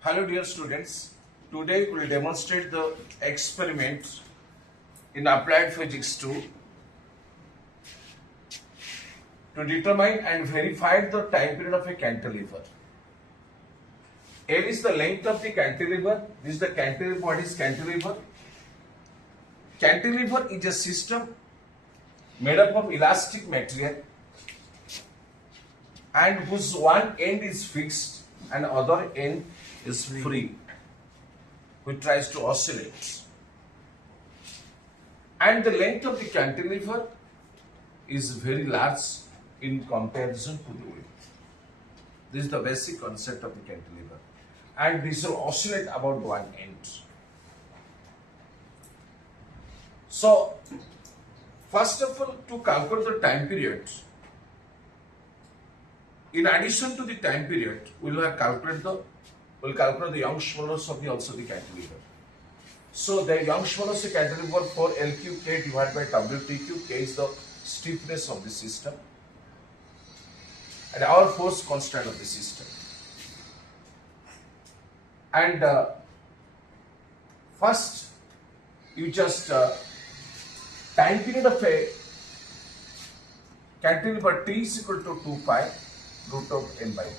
Hello dear students, today we will demonstrate the experiment in applied physics 2 to determine and verify the time period of a cantilever. L is the length of the cantilever. This is the cantilever. What is cantilever? Cantilever is a system made up of elastic material and whose one end is fixed and other end is free, which tries to oscillate. And the length of the cantilever is very large in comparison to the width. This is the basic concept of the cantilever. And this will oscillate about one end. So, first of all, to calculate the time period, in addition to the time period, we will calculate the Young's modulus of the cantilever. So the Young's modulus of the cantilever for LQK divided by WTQ. K is the stiffness of the system and our force constant of the system. And first, you just time period of a cantilever T is equal to 2 pi root of m by k.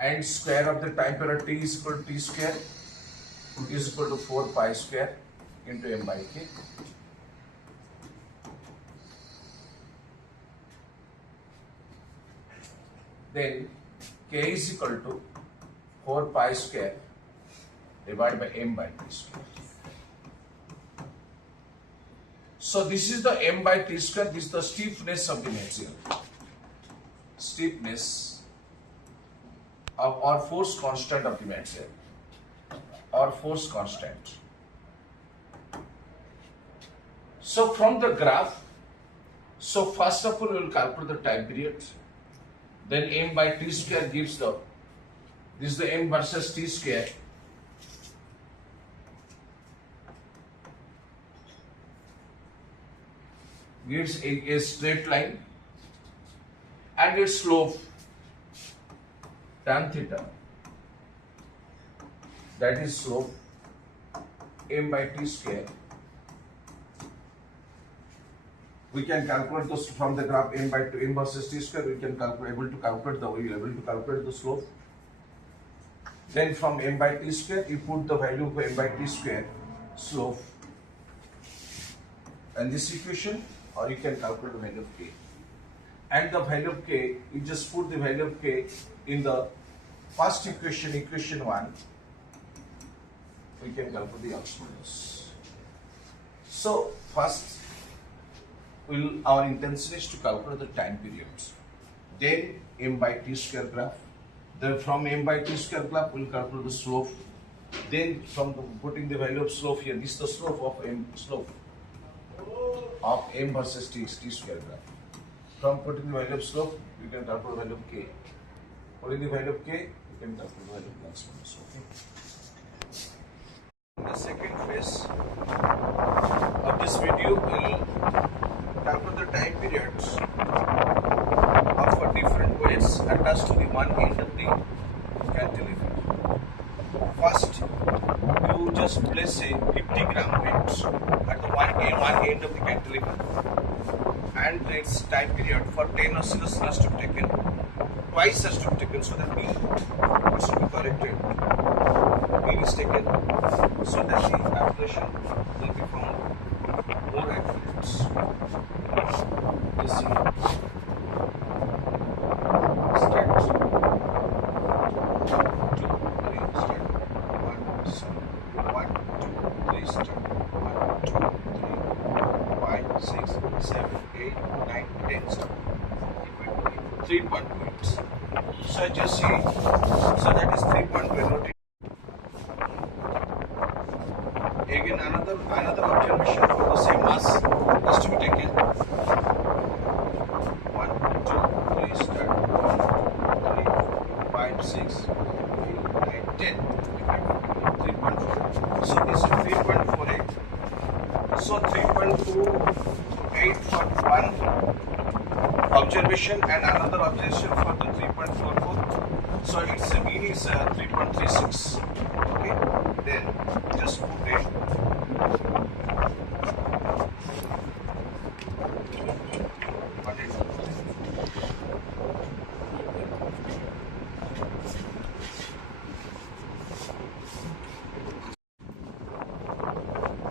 And square of the time period T is equal to T square is equal to 4 pi square into m by k. Then k is equal to 4 pi square divided by m by t square. So this is the m by t square. This is the stiffness of the material. Stiffness of or force constant of the material. Or force constant. So from the graph, so first of all we will calculate the time period. Then m by t square gives the, this is the m versus t square. Gives a straight line and its slope tan theta, that is slope m by t square. We can calculate this from the graph m by 2 m versus t square. We can able to calculate the slope. Then from m by t square, you put the value of m by t square slope and this equation, or you can calculate the value of k. And the value of k, you just put the value of k in the first equation, equation 1. We can calculate the Young's modulus. So first, our intention is to calculate the time periods. Then m by t square graph. Then from m by t square graph, we will calculate the slope. Then from putting the value of slope here, this is the slope of m versus t square graph. From putting the value of slope, you can calculate the value of k. Putting the value of k, you can calculate the value of Young's modulus. Okay. In the second phase of this video, we will calculate the time periods of different weights attached to the one end of the cantilever. First, you just place a 50-gram weight at the one end of the cantilever, and its time period for 10 oscillations has to be taken. Twice has to be taken so that mean has to be corrected. Mean is taken so that the calculation will be found more accurate. You see, start 2, 3, start 1, 2, 3, start 1, 2, 3, 5, 6, 7, 8, 9, 10, start 3 point points. So just see, so that is 3 point point. Again another observation for the same mass has to be taken. 1, 2, 3, start 1, 2, 3, 4, 5, 6, 8, 9, 10. 3.4. So this is 3.48. So 3.28 for one observation and another observation for the 3.44. So its mean is 3.36. Okay, then just put it.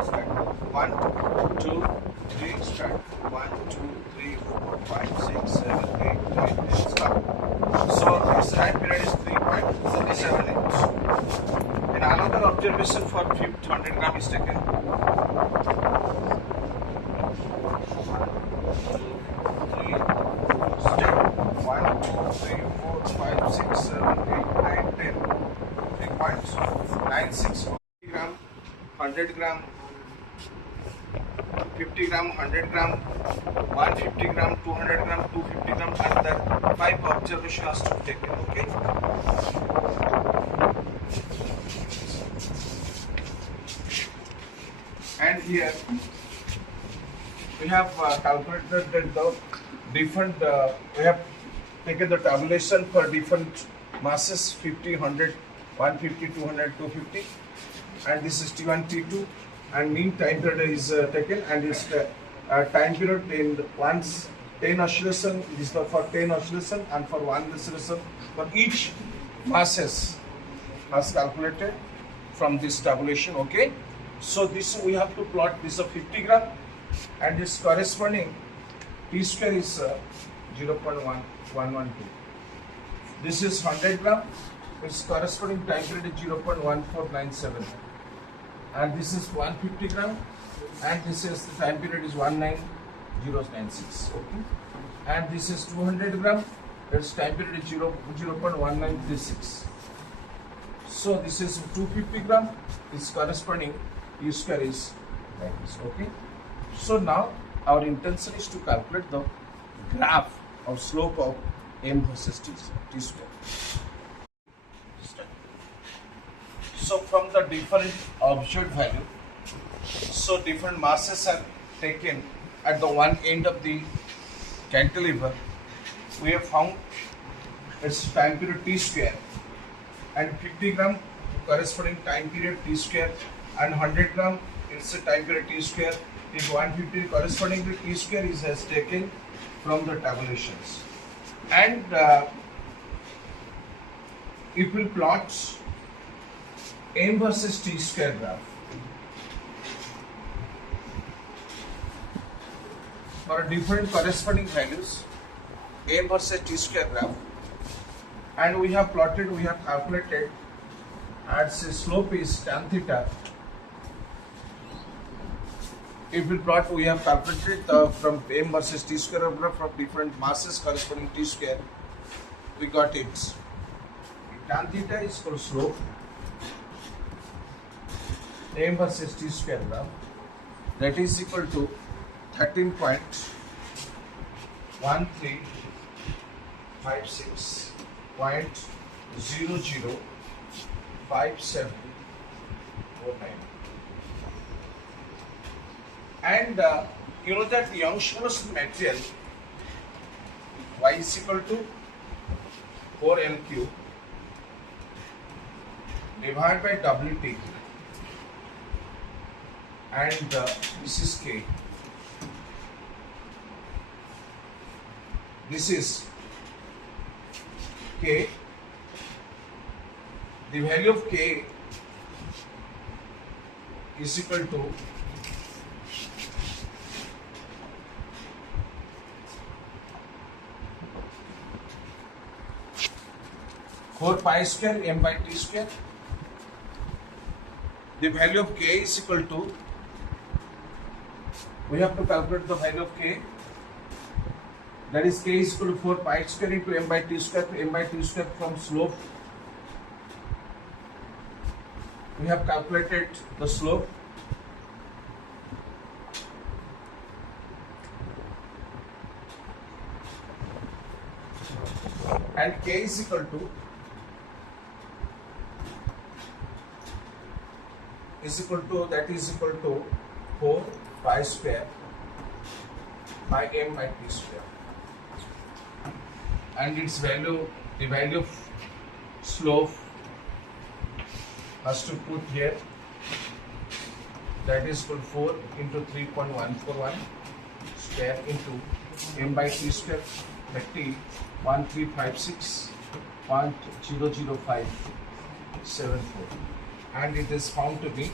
Start. 1, 2, 3, start. 1, 2, 3, 4, 5, 6, 7, 8, 9, 10, stop. So its time period is 3.37 minutes. And another observation for 100 gram is taken. 1, 2, 3, step. 1, 2, 3, 4, 5, 6, 7, 8, 9, 10. 3.96 gram, 100 gram, 50 gram, 100 gram, 150 gram, 200 gram, 250 gram, and the 5 observation has to be taken. Okay. And here we have calculated the different. We have taken the tabulation for different masses: 50, 100, 150, 200, 250, and this is T1, T2. And mean time period is taken, and its time period in once 10 oscillation. This is for 10 oscillation, and for 1 oscillation for each masses has calculated from this tabulation. Okay, so this we have to plot this of 50 gram, and its corresponding T square is 0.1112. This is 100 gram. Its corresponding time period is 0.1497. And this is 150 gram, and this is the time period is 19096. Okay, and this is 200 gram. Its time period is 0.1936. So this is 250 gram. Its corresponding U square is like this. Okay, so now our intention is to calculate the graph or slope of m versus t square. So from the different observed value, so different masses are taken at the one end of the cantilever. We have found its time period t square, and 50 gram corresponding time period t square, and 100 gram its time period t square is 150 corresponding to t square is has taken from the tabulations. And it will plot m versus t square graph for different corresponding values, m versus t square graph, and we have calculated as the slope is tan theta. If we plot, we have calculated from m versus t square graph from different masses corresponding t square. We got it. Tan theta is called slope m versus t square graph, that is equal to 13.1356.005749. And you know that Young's material y is equal to 4L cube divided by WT, and this is K. This is K. The value of K is equal to 4 pi square m by t square. The value of K is equal to, we have to calculate the value of K, that is K is equal to 4 pi square into m by t square. M by t square from slope, we have calculated the slope, and K is equal to 4 pi square by m by t square, and its value, the value of slope has to put here, that is equal 4 into 3.141 square into m by t square, 1356.00574, and it is found to be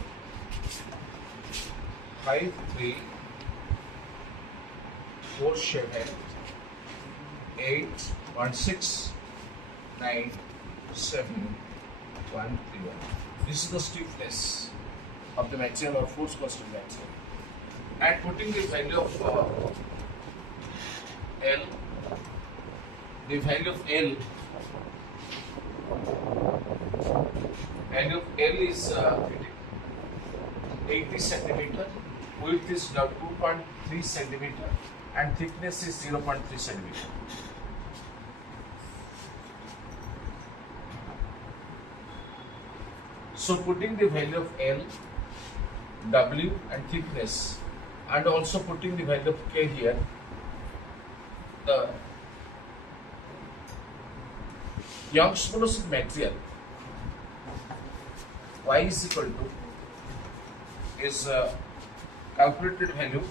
53478.697.131. This is the stiffness of the material or force constant material. And putting the value of L, the value of L is 80 centimeter, width is 2.3 centimeter, and thickness is 0.3 centimeter. So putting the value of L, W and thickness, and also putting the value of K here, the Young's modulus of material Y is equal to is calculated value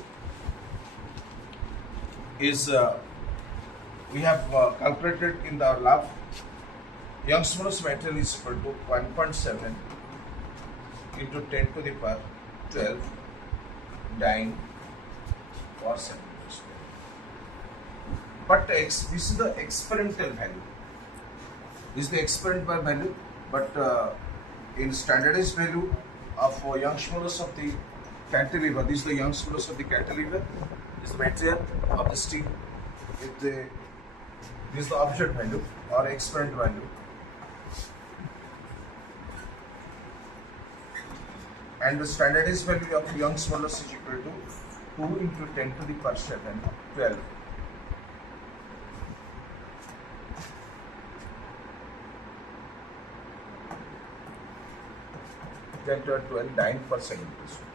is we have calculated in the lab. Young's modulus material is equal to 1.7 into 10 to the power 12 dyne per centimeter square. But this is the experimental value. This is the experimental value, but in standardized value of Young's modulus of the cantilever, this is the Young's modulus of the cantilever, this is the material of the steel. This is the observed value or experimental value. And the standardized value of Young's modulus is equal to 2 into 10 to the power 7, 12. Then to 12 dyne per centimeter square.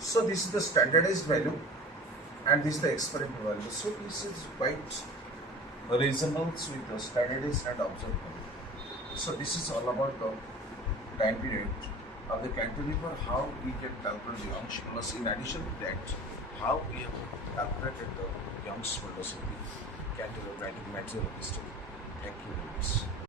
So this is the standardized value, and this is the experimental value. So this is quite reasonable with the standardized and observed value. So this is all about the time period of the cantilever, how we can calculate the Young's modulus. In addition to that, how we have calculated the Young's modulus of the cantilever material of the steel. Thank you very much.